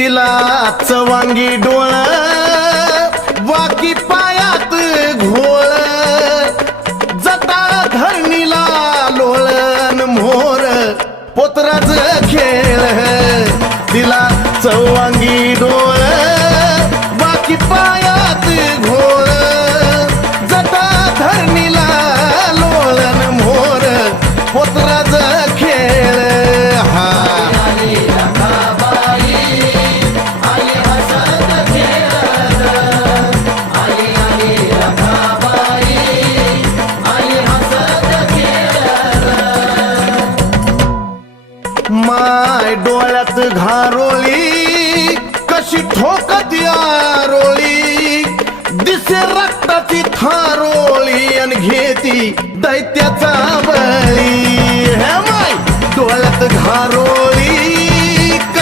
तिला चवांगी डोळ वाकी पायात घोळ जटा धरणीला लोळण मोर पोतराज खेळ तिला चवांगी डोळ वाकी पायात घोळ जटा धरणीला लोळण मोर पोतराज खेळ हा माय डोळ्यात घारोळी कशी ठोकत यारोळी दिसे रक्ताची थारोळी अन घेती दैत्याचा बळी